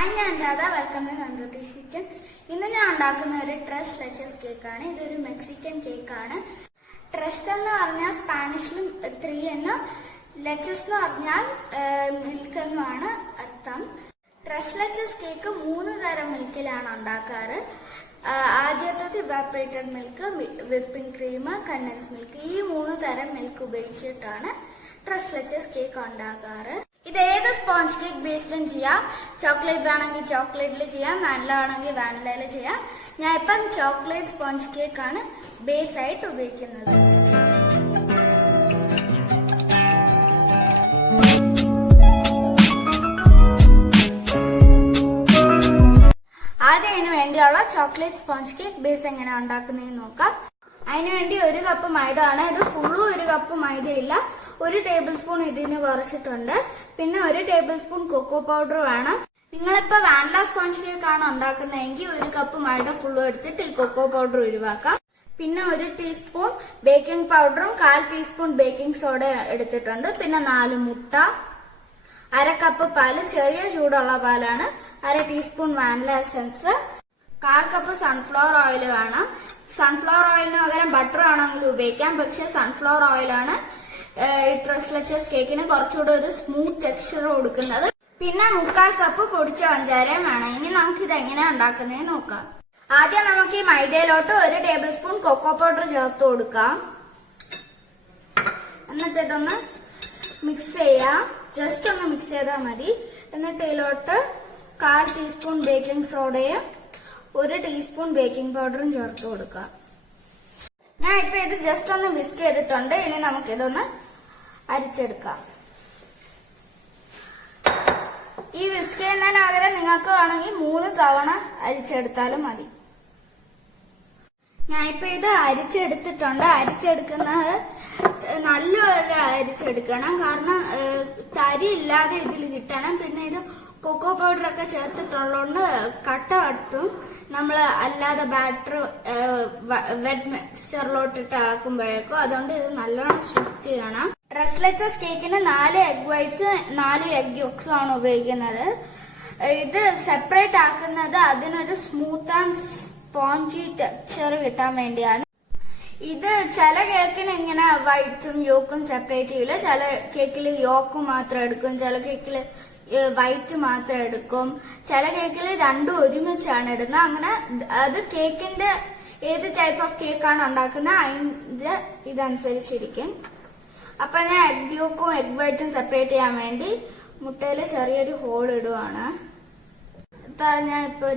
Hi, ഞാൻ Radha. Welcome to Santhosh kitchen. ഇന്ന് ഞാൻ ഉണ്ടാക്കുന്ന ഒരു ട്രസ് ലെച്ചസ് കേക്കാണ്. ഇതൊരു മെക്സിക്കൻ കേക്കാണ്. ട്രസ് എന്ന് പറഞ്ഞാൽ സ്പാനിഷിലും 3 എന്നും ലെച്ചസ് എന്ന് പറഞ്ഞാൽ മിൽക്ക് എന്നുമാണ് അർത്ഥം. ട്രസ് ലെച്ചസ് കേക്ക് 3 തരം മിൽക്കിലാണ് ഉണ്ടാക്കാറ്. ആദ്യത്തേത് evaporated milk, whipping cream, condensed milk. ഈ 3 തരം മിൽക്ക് ഉപയോഗിച്ചിട്ടാണ് ട്രസ് ലെച്ചസ് കേക്ക് ഉണ്ടാക്കാറ്. ഇത് ഏത് സ്പോഞ്ച് കേക്ക് ബേസിലും ചെയ്യാം. ചോക്ലേറ്റ് വേണമെങ്കിൽ ചോക്ലേറ്റിൽ ചെയ്യാം, വാനില ആണെങ്കിൽ വാനിലയിൽ ചെയ്യാം. ഞാൻ ഇപ്പം ചോക്ലേറ്റ് സ്പോഞ്ച് കേക്കാണ് ബേസ് ആയിട്ട് ഉപയോഗിക്കുന്നത്. ആദ്യം അതിന് വേണ്ടിയുള്ള ചോക്ലേറ്റ് സ്പോഞ്ച് കേക്ക് ബേസ് എങ്ങനെ ഉണ്ടാക്കുന്നതെന്ന് നോക്കാം. അതിനുവേണ്ടി 1 കപ്പ് മൈദ ആണ്. ഇത് ഫുള്ളും 1 കപ്പ് മൈദയില്ല, 1 ടേബിൾ സ്പൂൺ ഇതിന് കുറച്ചിട്ടുണ്ട്. പിന്നെ 1 ടേബിൾ സ്പൂൺ കൊക്കോ പൗഡർ വേണം. നിങ്ങളിപ്പോ വാനില സ്പോഞ്ച് കേക്ക് ആണ് ഉണ്ടാക്കുന്നതെങ്കിൽ 1 കപ്പ് മൈദ ഫുള്ളും എടുത്തിട്ട് ഈ കൊക്കോ പൗഡർ ഒഴിവാക്കാം. പിന്നെ 1 ടീസ്പൂൺ ബേക്കിംഗ് പൗഡറും 1/4 ടീസ്പൂൺ ബേക്കിംഗ് സോഡ എടുത്തിട്ടുണ്ട്. പിന്നെ 4 മുട്ട, 1/2 കപ്പ് പാല്, ചെറിയ ചൂടുള്ള പാലാണ്, 1/2 teaspoon vanilla essence, 1/4 cup sunflower oil വേണം. സൺഫ്ലവർ ഓയിലിന് പകരം ബട്ടർ ആണെങ്കിൽ ഉപയോഗിക്കാം, പക്ഷെ സൺഫ്ലവർ ഓയിലാണ് ട്രസ് ലെച്ചസ് കേക്കിന് കുറച്ചുകൂടെ ഒരു സ്മൂത്ത് ടെക്സ്ചർ കൊടുക്കുന്നത്. പിന്നെ 1/4 കപ്പ് പൊടിച്ച പഞ്ചാരയും വേണം. ഇനി നമുക്ക് ഇത് എങ്ങനെയാ ഉണ്ടാക്കുന്നത് നോക്കാം. ആദ്യം നമുക്ക് ഈ മൈദയിലോട്ട് 1 ടേബിൾ സ്പൂൺ കൊക്കോ പൗഡർ ചേർത്ത് കൊടുക്കാം. എന്നിട്ട് ഇതൊന്ന് മിക്സ് ചെയ്യാം. ജസ്റ്റ് ഒന്ന് മിക്സ് ചെയ്താൽ മതി. എന്നിട്ട് ഇതിലോട്ട് 1/4 ടീസ്പൂൺ ബേക്കിംഗ് സോഡയും 1 ടീസ്പൂൺ ബേക്കിംഗ് പൗഡറും ചേർത്ത് കൊടുക്കുക. ഞാൻ ഇപ്പൊ ഇത് ജസ്റ്റ് ഒന്ന് വിസ്ക് ചെയ്തിട്ടുണ്ട്. ഇനി നമുക്കിതൊന്ന് അരിച്ചെടുക്കാം. ഈ വിസ്ക് ചെയ്യുന്നതിന് പകരം നിങ്ങൾക്ക് വേണമെങ്കിൽ 3 തവണ അരിച്ചെടുത്താലും മതി. ഞാൻ ഇപ്പൊ ഇത് അരിച്ചെടുത്തിട്ടുണ്ട്. അരിച്ചെടുക്കുന്നത് നല്ലപോലെ അരിച്ചെടുക്കണം, കാരണം തരി ഇല്ലാതെ ഇതിൽ കിട്ടണം. പിന്നെ ഇത് കൊക്കോ പൗഡർ ഒക്കെ ചേർത്തിട്ടുള്ളതുകൊണ്ട് കട്ട കട്ടും. നമ്മൾ അല്ലാതെ ബാറ്റർ വെറ്റ് മിക്സ്ചറിലോട്ടിട്ട് ഇളക്കുമ്പോഴേക്കും. അതുകൊണ്ട് ഇത് നല്ലോണം സ്വിച്ച് ചെയ്യണം. ട്രസ് ലെച്ചസ് കേക്കിന് 4 എഗ് വൈറ്റ്സും 4 എഗ് യോക്സും ആണ് ഉപയോഗിക്കുന്നത്. ഇത് സെപ്പറേറ്റ് ആക്കുന്നത് അതിനൊരു സ്മൂത്ത് ആൻഡ് സ്പോഞ്ചി ടെക്സ്ചർ കിട്ടാൻ വേണ്ടിയാണ്. ഇത് ചില കേക്കിന് ഇങ്ങനെ വൈറ്റും യോക്കും സെപ്പറേറ്റ് ചെയ്യില്ല. ചില കേക്കിൽ യോക്ക് മാത്രം എടുക്കും, ചില കേക്കിൽ വൈറ്റ് മാത്രം എടുക്കും, ചില കേക്കിൽ രണ്ടും ഒരുമിച്ചാണ് ഇടുന്നത്. അങ്ങനെ അത് കേക്കിന്റെ ഏത് ടൈപ്പ് ഓഫ് കേക്കാണ് ഉണ്ടാക്കുന്നത് അതിന്റെ ഇതനുസരിച്ചിരിക്കും. അപ്പൊ ഞാൻ എഗ് യോക്കും എഗ് വൈറ്റും സെപ്പറേറ്റ് ചെയ്യാൻ വേണ്ടി മുട്ടയിൽ ചെറിയൊരു ഹോൾ ഇടുവാണ്. ഞാൻ ഇപ്പൊ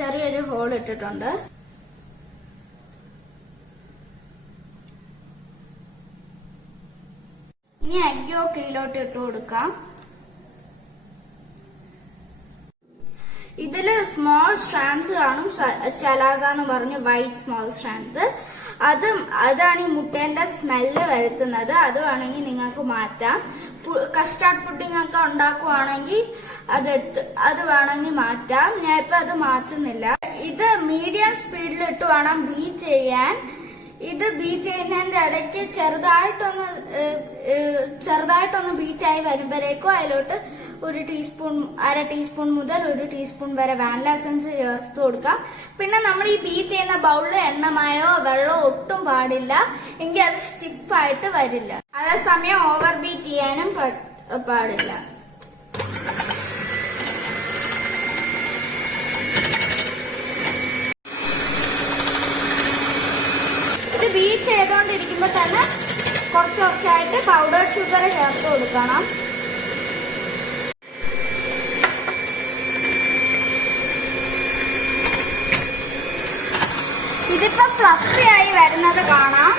ചെറിയൊരു ഹോൾ ഇട്ടിട്ടുണ്ട്. ഇനി എഗ് യോക്ക് ഇതിലോട്ട് ഇട്ട് കൊടുക്കാം. ഇതില് സ്മോൾ സ്ട്രാൻഡ്സ് കാണും, ചലാസ എന്ന് പറഞ്ഞ് വൈറ്റ് സ്മോൾ സ്ട്രാൻഡ്സ്. അതാണ് ഈ മുട്ടേന്റെ സ്മെല്ല് വരുത്തുന്നത്. അത് വേണമെങ്കിൽ നിങ്ങൾക്ക് മാറ്റാം. കസ്റ്റാർഡ് പുഡിംഗ് ഒക്കെ ഉണ്ടാക്കുവാണെങ്കിൽ അത് വേണമെങ്കിൽ മാറ്റാം. ഞാൻ ഇപ്പൊ അത് മാറ്റുന്നില്ല. ഇത് മീഡിയം സ്പീഡിലിട്ട് വേണം ബീറ്റ് ചെയ്യാൻ. ഇത് ബീറ്റ് ചെയ്യുന്നതിന്റെ ഇടയ്ക്ക് ചെറുതായിട്ടൊന്ന് ബീറ്റായി വരുമ്പോഴേക്കും അതിലോട്ട് 1 ടീസ്പൂൺ 1/2 ടീസ്പൂൺ മുതൽ 1 ടീസ്പൂൺ വരെ വാനില എസൻസ് ചേർത്ത് കൊടുക്കാം. പിന്നെ നമ്മൾ ഈ ബീറ്റ് ചെയ്യുന്ന ബൗളിൽ എണ്ണമയോ വെള്ളമോ ഒട്ടും പാടില്ല, എങ്കിൽ അത് സ്റ്റിഫായിട്ട് വരില്ല. അതേസമയം ഓവർ ബീറ്റ് ചെയ്യാനും പാടില്ല. ഇത് ബീറ്റ് ചെയ്തുകൊണ്ടിരിക്കുമ്പോൾ തന്നെ കുറച്ചായിട്ട് പൗഡർ ഷുഗർ ചേർത്ത് കൊടുക്കണം. ഇതിപ്പോ ഫ്ലഫി ആയി വരുന്നത് കാണാം.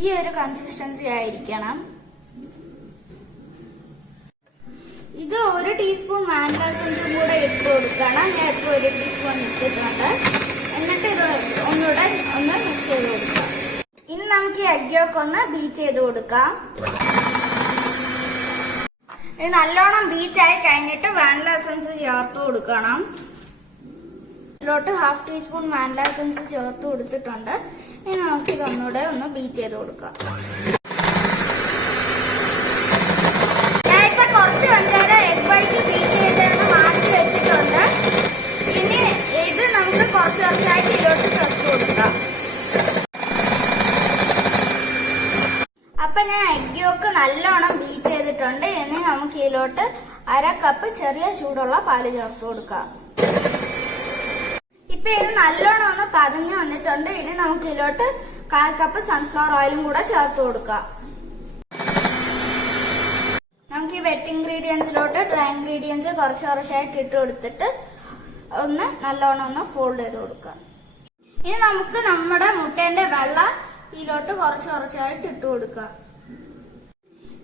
ഈ ഒരു കൺസിസ്റ്റൻസി ആയിരിക്കണം. ഇത് 1 ടീസ്പൂൺ വാനില എസൻസും കൂടെ ഇട്ട് കൊടുക്കണം. ഞാൻ ഇപ്പോൾ 1 ടീസ്പൂൺ ഇട്ടിട്ടുണ്ട്. എന്നിട്ട് ഇത് ഒന്നുകൂടെ ഒന്ന് മിക്സ് ചെയ്ത് കൊടുക്കാം. ഇനി നമുക്ക് ഈ എഗ് യോക്ക് ഒന്ന് ബീറ്റ് ചെയ്ത് കൊടുക്കാം. ഇത് നല്ലോണം ബീറ്റ് ആയി കഴിഞ്ഞിട്ട് വാനില എസൻസ് ചേർത്ത് കൊടുക്കണം. ഇതിലോട്ട് 1/2 ടീസ്പൂൺ വാനില എസൻസ് ചേർത്ത് കൊടുത്തിട്ടുണ്ട്. ഇനി നമുക്ക് ഇതൊന്നുകൂടെ ഒന്ന് ബീറ്റ് ചെയ്ത് കൊടുക്കാം. ഞാൻ ഇപ്പൊ കുറച്ച് പഞ്ചാര എഗ് വൈറ്റ് ബീറ്റ് ചെയ്താണ് മാറ്റി ഇതിലോട്ട് 1/2 കപ്പ് ചെറിയ ചൂടുള്ള പാല് ചേർത്ത് കൊടുക്കാം. ഇപ്പൊ ഇത് നല്ലോണം ഒന്ന് പതഞ്ഞു വന്നിട്ടുണ്ട്. ഇനി നമുക്ക് ഇതിലോട്ട് 1/4 കപ്പ് സൺഫ്ലവർ ഓയിലും കൂടെ ചേർത്ത് കൊടുക്കാം. നമുക്ക് ഈ വെറ്റ് ഇൻഗ്രീഡിയൻസിലോട്ട് ഡ്രൈ ഇൻഗ്രീഡിയൻസ് കുറച്ചായിട്ട് ഇട്ട് കൊടുത്തിട്ട് ഒന്ന് നല്ലോണം ഒന്ന് ഫോൾഡ് ചെയ്ത് കൊടുക്കാം. ഇനി നമുക്ക് നമ്മുടെ മുട്ടേന്റെ വെള്ളം ഇതിലോട്ട് കുറച്ചായിട്ട് ഇട്ട് കൊടുക്കാം.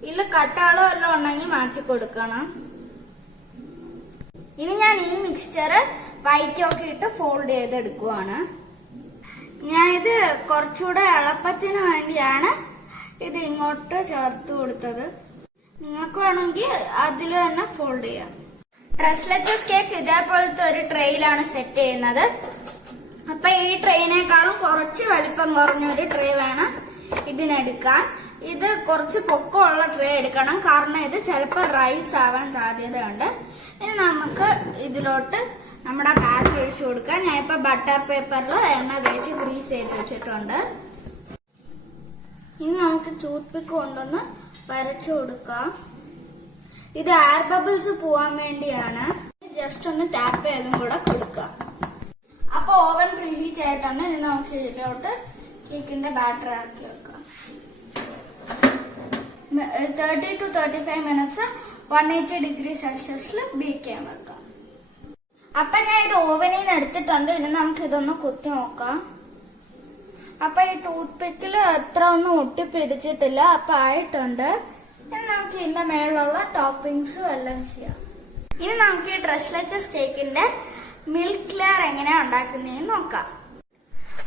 ഇതിൽ കട്ടകളോ എല്ലാം ഉണ്ടെങ്കിൽ മാറ്റി കൊടുക്കണം. ഇനി ഞാൻ ഈ മിക്സ്ചർ വൈറ്റൊക്കെ ഇട്ട് ഫോൾഡ് ചെയ്തെടുക്കുവാണ്. ഞാൻ ഇത് കുറച്ചുകൂടെ എളുപ്പത്തിന് വേണ്ടിയാണ് ഇത് ഇങ്ങോട്ട് ചേർത്ത് കൊടുത്തത്. നിങ്ങൾക്ക് വേണമെങ്കിൽ അതിൽ തന്നെ ഫോൾഡ് ചെയ്യാം. ട്രസ്ലെച്ചസ് കേക്ക് ഇതേപോലത്തെ ഒരു ട്രേയിലാണ് സെറ്റ് ചെയ്യുന്നത്. അപ്പൊ ഈ ട്രേയിനേക്കാളും കുറച്ച് വലിപ്പം കുറഞ്ഞ ഒരു ട്രേ വേണം ഇതിനെടുക്കാൻ. ഇത് കുറച്ച് പൊക്കമുള്ള ട്രേ എടുക്കണം, കാരണം ഇത് ചിലപ്പോൾ റൈസ് ആവാൻ സാധ്യതയുണ്ട്. ഇനി നമുക്ക് ഇതിലോട്ട് നമ്മുടെ ബാറ്റർ ഒഴിച്ചു കൊടുക്കാം. ഞാൻ ഇപ്പൊ ബട്ടർ പേപ്പറിൽ എണ്ണ തേച്ച് ഗ്രീസ് ചെയ്ത് വെച്ചിട്ടുണ്ട്. ഇനി നമുക്ക് ടൂത്ത് പിക്ക് കൊണ്ടൊന്ന് വരച്ചു കൊടുക്കാം. ഇത് എയർ ബബിൾസ് പോവാൻ വേണ്ടിയാണ്. ജസ്റ്റ് ഒന്ന് ടാപ്പ് ചെയ്തും കൂടെ കൊടുക്കാം. അപ്പൊ ഓവൻ പ്രീഹീറ്റ് ആയിട്ടാണ്. ഇനി നമുക്ക് ഇതിലോട്ട് കേക്കിന്റെ ബാറ്റർ ആക്കി വെക്കാം. 30 to 35 മിനിറ്റ്സ് 180 ഡിഗ്രി സെൽഷ്യസിൽ ബേക്ക് ചെയ്യാൻ വെക്കാം. അപ്പൊ ഞാൻ ഇത് ഓവനിൽ നിന്ന് എടുത്തിട്ടുണ്ട്. ഇനി നമുക്ക് ഇതൊന്ന് കുത്തി നോക്കാം. അപ്പൊ ഈ ടൂത്ത് പിക്കിൽ എത്ര ഒന്നും ഒട്ടിപ്പിടിച്ചിട്ടില്ല. അപ്പൊ ആയിട്ടുണ്ട്. ഇനി നമുക്ക് ഇതിന്റെ മേലുള്ള ടോപ്പിംഗ്സും എല്ലാം ചെയ്യാം. ഇനി നമുക്ക് ഈ ട്രസ്ലെച്ചസ് കേക്കിന്റെ മിൽക്ക് ലെയർ എങ്ങനെയാ ഉണ്ടാക്കുന്നതെന്ന് നോക്കാം.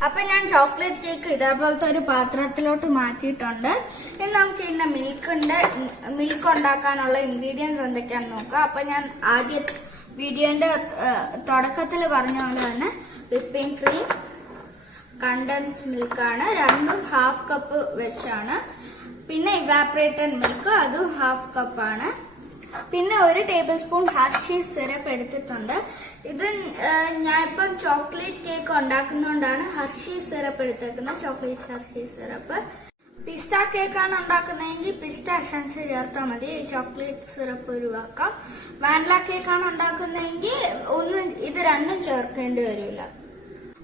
അപ്പൊ ഞാൻ ചോക്ലേറ്റ് കേക്ക് ഇതേപോലത്തെ ഒരു പാത്രത്തിലോട്ട് മാറ്റിയിട്ടുണ്ട്. ഇനി നമുക്ക് ഇതിന്റെ മിൽക്ക് ഉണ്ടാക്കാനുള്ള ഇൻഗ്രീഡിയൻസ് എന്തൊക്കെയാണെന്ന് നോക്കാം. അപ്പൊ ഞാൻ ആദ്യം വീഡിയോന്റെ തുടക്കത്തിൽ പറഞ്ഞ പോലെ തന്നെ വിപ്പിംഗ് ക്രീം, കണ്ടൻസ് മിൽക്കാണ്, രണ്ടും 1/2 കപ്പ് വെച്ചാണ്. പിന്നെ ഇവാപറേറ്റഡ് മിൽക്ക്, അതും 1/2 കപ്പാണ്. പിന്നെ 1 ടേബിൾ സ്പൂൺ ഹർഷീസ് സിറപ്പ് എടുത്തിട്ടുണ്ട്. ഇത് ഞാൻ ഇപ്പം ചോക്ലേറ്റ് കേക്ക് ഉണ്ടാക്കുന്നതുകൊണ്ടാണ് ഹർഷീസ് സിറപ്പ് എടുത്തേക്കുന്നത്. Chocolate Hershey's syrup. പിസ്ത കേക്കാണ് ഉണ്ടാക്കുന്നതെങ്കിൽ പിസ്ത എസൻസ് ചേർത്താൽ മതി. ചോക്ലേറ്റ് സിറപ്പ് ഒഴിവാക്കാം. വാനില കേക്കാണ് ഉണ്ടാക്കുന്നതെങ്കിൽ ഇത് രണ്ടും ചേർക്കേണ്ടി വരില്ല.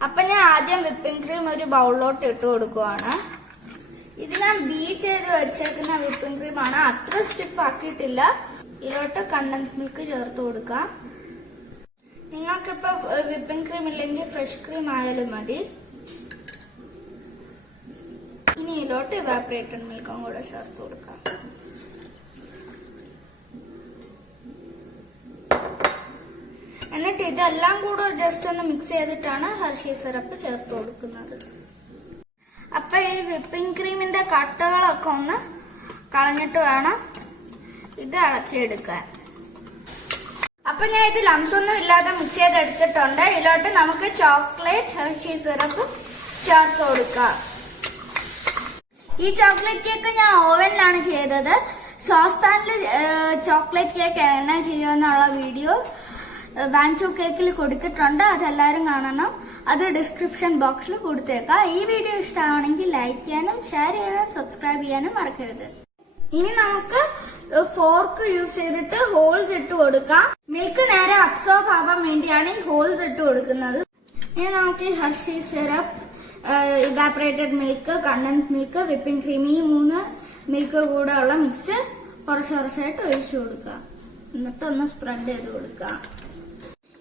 അപ്പൊ ഞാൻ ആദ്യം വിപ്പിംഗ് ക്രീം ഒരു ബൗളിലോട്ട് ഇട്ട് കൊടുക്കുവാണ്. ഇത് ഞാൻ ബീറ്റ് ചെയ്ത് വെച്ചേക്കുന്ന വിപ്പിംഗ് ക്രീമാണ്. അത്ര സ്റ്റിഫ് ആക്കിയിട്ടില്ല. ഇതിലോട്ട് കണ്ടൻസ് മിൽക്ക് ചേർത്ത് കൊടുക്കാം. നിങ്ങൾക്കിപ്പോ വിപ്പിംഗ് ക്രീം ഇല്ലെങ്കിൽ ഫ്രഷ് ക്രീം ആയാലും മതി. ഇനി ഇതിലോട്ട് ഇവാപറേറ്റഡ് മിൽക്കും കൂടെ ചേർത്ത് കൊടുക്കാം. എന്നിട്ട് ഇതെല്ലാം കൂടെ ജസ്റ്റ് ഒന്ന് മിക്സ് ചെയ്തിട്ടാണ് ഹർഷി സിറപ്പ് ചേർത്ത് കൊടുക്കുന്നത്. അപ്പൊ ഈ വിപ്പിംഗ് ക്രീമിന്റെ കട്ടകളൊക്കെ ഒന്ന് കളഞ്ഞിട്ട് വേണം ഇത് ഇളക്കിയെടുക്കാൻ. അപ്പൊ ഞാൻ ഇത് ലംസ് ഒന്നും ഇല്ലാതെ മിക്സ് ചെയ്തെടുത്തിട്ടുണ്ട്. ഇതിലോട്ട് നമുക്ക് ചോക്ലേറ്റ് ഹർഷി സിറപ്പ് ചേർത്ത് കൊടുക്കാം. ഈ ചോക്ലേറ്റ് കേക്ക് ഞാൻ ഓവനിലാണ് ചെയ്തത്. സോസ് പാനിൽ ചോക്ലേറ്റ് കേക്ക് എങ്ങനെ ചെയ്യുമെന്നുള്ള വീഡിയോ വാൻചോ കേക്കിൽ കൊടുത്തിട്ടുണ്ട്. അതെല്ലാവരും കാണണം. അത് ഡിസ്ക്രിപ്ഷൻ ബോക്സിൽ കൊടുത്തേക്കാം. ഈ വീഡിയോ ഇഷ്ടമാണെങ്കിൽ ലൈക്ക് ചെയ്യാനും ഷെയർ ചെയ്യാനും സബ്സ്ക്രൈബ് ചെയ്യാനും മറക്കരുത്. ഇനി നമുക്ക് ഫോർക്ക് യൂസ് ചെയ്തിട്ട് ഹോൾസ് ഇട്ട് കൊടുക്കാം. മിൽക്ക് നേരെ അബ്സോർബ് ആവാൻ വേണ്ടിയാണ് ഈ ഹോൾസ് ഇട്ട് കൊടുക്കുന്നത്. ഇനി നമുക്ക് ഈ Hershey syrup, evaporated milk, condensed milk, whipping cream, ഈ 3 മിൽക്ക് കൂടെ ഉള്ള മിക്സ് കുറച്ചായിട്ട് ഒഴിച്ചു കൊടുക്കുക. എന്നിട്ട് ഒന്ന് സ്പ്രെഡ് ചെയ്ത് കൊടുക്കുക.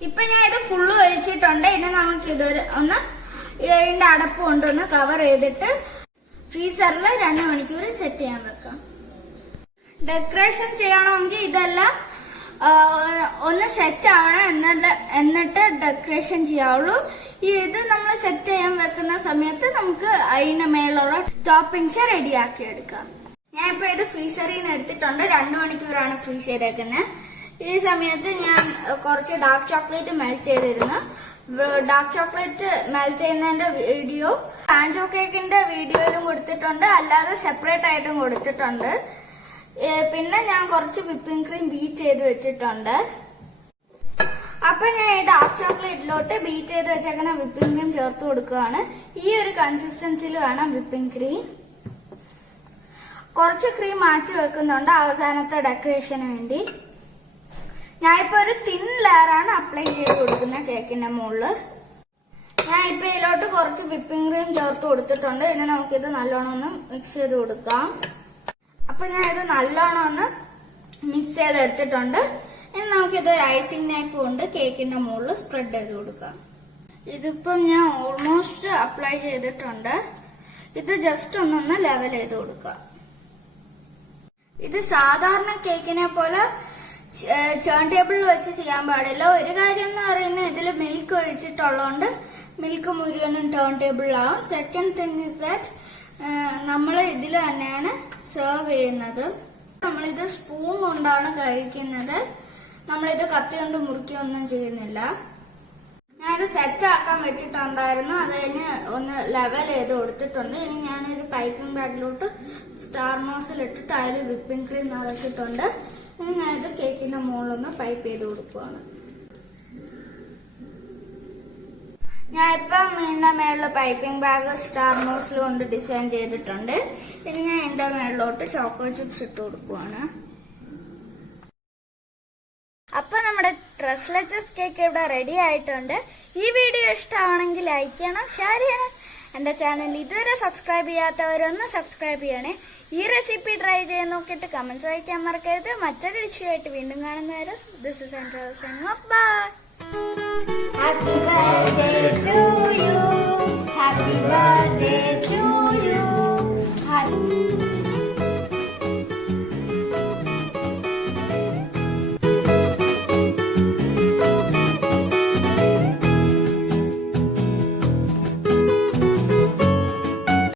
ഇപ്പൊ ഞാൻ ഇത് ഫുള്ള് ഒഴിച്ചിട്ടുണ്ട്. ഇനി നമുക്ക് ഇതൊരു ഇതിന്റെ അടപ്പ് കൊണ്ടൊന്ന് കവർ ചെയ്തിട്ട് ഫ്രീസറിൽ 2 മണിക്കൂർ സെറ്റ് ചെയ്യാൻ വെക്കാം. ഡെക്കറേഷൻ ചെയ്യണമെങ്കിൽ ഇതെല്ലാം ഒന്ന് സെറ്റ് ആവണം, എന്നിട്ട് ഡെക്കറേഷൻ ചെയ്യാവുള്ളൂ. ഇത് നമ്മൾ സെറ്റ് ചെയ്യാൻ വെക്കുന്ന സമയത്ത് നമുക്ക് അതിന് മേലുള്ള ടോപ്പിംഗ്സ് റെഡിയാക്കി എടുക്കാം. ഞാൻ ഇപ്പൊ ഇത് ഫ്രീസറിൽ നിന്ന് എടുത്തിട്ടുണ്ട്. 2 മണിക്കൂറാണ് ഫ്രീസ് ചെയ്തേക്കുന്നത്. ഈ സമയത്ത് ഞാൻ കുറച്ച് ഡാർക്ക് ചോക്ലേറ്റ് മെൽറ്റ് ചെയ്തിരുന്നു. ഡാർക്ക് ചോക്ലേറ്റ് മെൽറ്റ് ചെയ്യുന്നതിന്റെ വീഡിയോ വാൻചോ കേക്കിന്റെ വീഡിയോയിലും കൊടുത്തിട്ടുണ്ട്, അല്ലാതെ സെപ്പറേറ്റ് ആയിട്ടും കൊടുത്തിട്ടുണ്ട്. പിന്നെ ഞാൻ കുറച്ച് വിപ്പിംഗ് ക്രീം ബീറ്റ് ചെയ്ത് വെച്ചിട്ടുണ്ട്. അപ്പൊ ഞാൻ ഈ ഡാർക്ക് ചോക്ലേറ്റിലോട്ട് ബീറ്റ് ചെയ്ത് വെച്ചേക്കുന്ന വിപ്പിംഗ് ക്രീം ചേർത്ത് കൊടുക്കുകയാണ്. ഈ ഒരു കൺസിസ്റ്റൻസിയിൽ വേണം വിപ്പിംഗ് ക്രീം. കുറച്ച് ക്രീം മാറ്റി വെക്കുന്നുണ്ട് അവസാനത്തെ ഡെക്കറേഷന് വേണ്ടി. ഞാനിപ്പോ ഒരു തിൻ ലെയറാണ് അപ്ലൈ ചെയ്ത് കൊടുക്കുന്നത് കേക്കിന്റെ മുകളിൽ. ഞാൻ ഇപ്പൊ ഇതിലോട്ട് കുറച്ച് വിപ്പിംഗ് ക്രീം ചേർത്ത് കൊടുത്തിട്ടുണ്ട്. ഇനി നമുക്കിത് നല്ലോണം ഒന്ന് മിക്സ് ചെയ്ത് കൊടുക്കാം. അപ്പൊ ഞാൻ ഇത് നല്ലോണം ഒന്ന് മിക്സ് ചെയ്തെടുത്തിട്ടുണ്ട്. ഇനി നമുക്കിത് ഒരു ഐസിങ് നൈഫ് കൊണ്ട് കേക്കിന്റെ മുകളിൽ സ്പ്രെഡ് ചെയ്ത് കൊടുക്കാം. ഇതിപ്പം ഞാൻ ഓൾമോസ്റ്റ് അപ്ലൈ ചെയ്തിട്ടുണ്ട്. ഇത് ജസ്റ്റ് ഒന്നൊന്ന് ലെവൽ ചെയ്ത് കൊടുക്കാം. ഇത് സാധാരണ കേക്കിനെ പോലെ ടേൺ ടേബിളിൽ വെച്ച് ചെയ്യാൻ പാടില്ല. ഒരു കാര്യം എന്ന് പറയുന്നത് ഇതിൽ മിൽക്ക് ഒഴിച്ചിട്ടുള്ളതുകൊണ്ട് മിൽക്ക് മുഴുവനും ടേൺ ടേബിളിലാവും. സെക്കൻഡ് തിങ് ഇസ് ദാറ്റ് നമ്മൾ ഇതിൽ തന്നെയാണ് സെർവ് ചെയ്യുന്നത്. നമ്മളിത് സ്പൂൺ കൊണ്ടാണ് കഴിക്കുന്നത്. നമ്മളിത് കത്തി കൊണ്ട് മുറിക്കുകയൊന്നും ചെയ്യുന്നില്ല. ഞാനിത് സെറ്റ് ആക്കാൻ വെച്ചിട്ടുണ്ടായിരുന്നു. അത് കഴിഞ്ഞ് ഒന്ന് ലെവൽ ചെയ്ത് കൊടുത്തിട്ടുണ്ട്. ഇനി ഞാനൊരു പൈപ്പിംഗ് ബാഗിലോട്ട് സ്റ്റാർ നോസിൽ ഇട്ടിട്ട് അതിൽ വിപ്പിംഗ് ക്രീം നിറച്ചിട്ടുണ്ട്. ഇനി ഞാനിത് കേക്കിന്റെ മുകളിലൊന്ന് പൈപ്പ് ചെയ്ത് കൊടുക്കുകയാണ്. ഞാനിപ്പം ഇതിന്റെ മേളിൽ പൈപ്പിംഗ് ബാഗ് സ്റ്റാർ നോസിൽ കൊണ്ട് ഡിസൈൻ ചെയ്തിട്ടുണ്ട്. ഇനി ഞാൻ ഇതിന്റെ മേളിലോട്ട് ചോക്കോ ചിപ്സ് ഇട്ട് കൊടുക്കുവാണ്. അപ്പൊ നമ്മുടെ ട്രസ്ലെച്ചസ് കേക്ക് ഇവിടെ റെഡി ആയിട്ടുണ്ട്. ഈ വീഡിയോ ഇഷ്ടമാണെങ്കിൽ ലൈക്ക് ചെയ്യണം, ഷെയർ ചെയ്യണം. എന്റെ ചാനൽ ഇതുവരെ സബ്സ്ക്രൈബ് ചെയ്യാത്തവരൊന്ന് സബ്സ്ക്രൈബ് ചെയ്യണേ. ഈ റെസിപ്പി ട്രൈ ചെയ്ത് നോക്കിയിട്ട് കമന്റ്സ് വായിക്കാൻ മറക്കരുത്. മറ്റൊരു ഡിഷുമായിട്ട് വീണ്ടും കാണുന്നവരെ this is Andrew signing off. Bye. Happy birthday to you. Happy birthday